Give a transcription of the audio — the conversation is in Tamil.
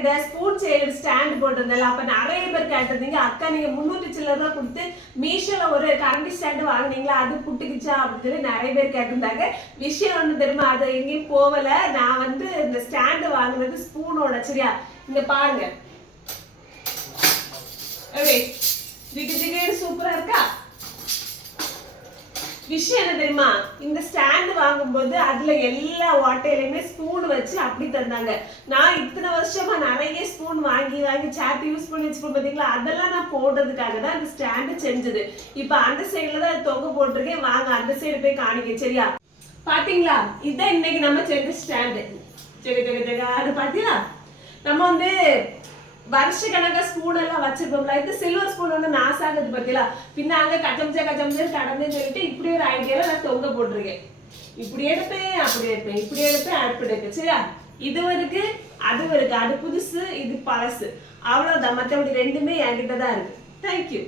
இந்த ஸ்பூன் செய்யற ஸ்டாண்ட் போட்டிருந்தேன்ல அப்ப நிறைய பேர் கேட்டிருந்தீங்க அக்கா நீங்க முன்னூற்றி சில்லர் தான் கொடுத்து மீஷோல ஒரு கரண்டி ஸ்டாண்ட் வாங்குனீங்களா? அது புட்டுக்குச்சா? அப்படின்னு சொல்லி நிறைய பேர் கேட்டிருந்தாங்க. விஷயம் வந்து தெரியுமா? அது எங்கேயும் போகல. நான் வந்து இந்த ஸ்டாண்டு வாங்குனது ஸ்பூனோட சரியா? இங்க பாருங்க. எப்படி ஜிகு ஜிகு சூப்பரா இருக்கா? விஷயம் என்ன தெரியுமா? இந்த ஸ்டாண்ட் வாங்கும்போது அதுல எல்லா ஓட்டையிலுமே ஸ்பூன் வச்சு அப்படி தந்தாங்க. நான் இத்தனை ஸ்பூன் வாங்கி வாங்கி சேர்த்து யூஸ் பண்ணி வச்சுக்கோ பார்த்தீங்களா அதெல்லாம் நான் போடுறதுக்காக தான் அந்த ஸ்டாண்டு செஞ்சது. இப்போ அந்த சைடுல தான் தொகை போட்டிருக்கேன். வாங்க அந்த சைடு போய் காணிக்க சரியா? பாத்தீங்களா? இதான் இன்னைக்கு நம்ம செஞ்ச ஸ்டாண்டு ஜெக ஜெக ஜெக. அது பார்த்தீங்களா நம்ம வந்து வருஷ கணக்கா ஸ்பூன் எல்லாம் வச்சிருப்போம்ல. இது சில்வர் ஸ்பூன் வந்து நாசாகுது பார்த்தீங்களா பின்ன அங்க கச்சம்ச்சா கச்சம்ச்சா கடந்து சொல்லிட்டு இப்படி ஒரு ஐடியால நான் தொங்க போட்டிருக்கேன். இப்படி எடுப்பேன் அப்படி எடுப்பேன். இப்படி எடுப்பேன் அப்படி எடுப்பேன். சரியா? இது வரைக்கும் அது இருக்கு. அது புதுசு இது பழசு. அவ்வளவுதான். மற்றபடி ரெண்டுமே என்கிட்ட தான் இருக்கு தேங்க்யூ